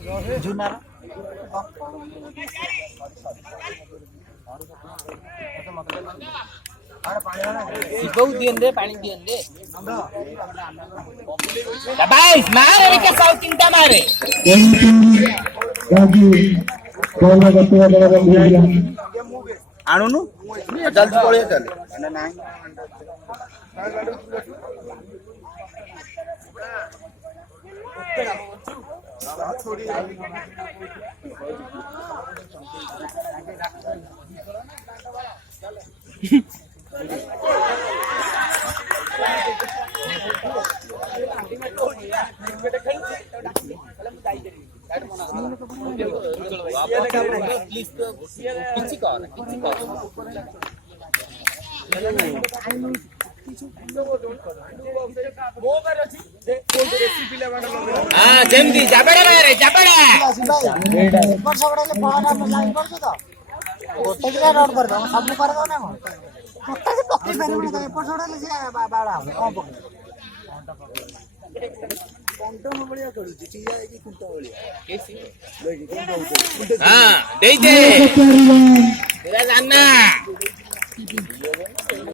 जुनार शिवऊ दियन दे पानी दियन दे दबाइस मारे के साउ चिंता मारे आणुनु जल्दी पळे चल नाही हाँ जेमती जाबड़ा रे जाबड़ा पर सबड़े पहाड़ा में लाइन कर दो गोटे के रोड कर दो सब कर दो ना गोटे से पक्की मेरे में पर सबड़े से बाड़ा कौन पकड़ कोंटो में बढ़िया करू छी चीजा की कुंटो बढ़िया कैसी हां दे दे तेरा जानना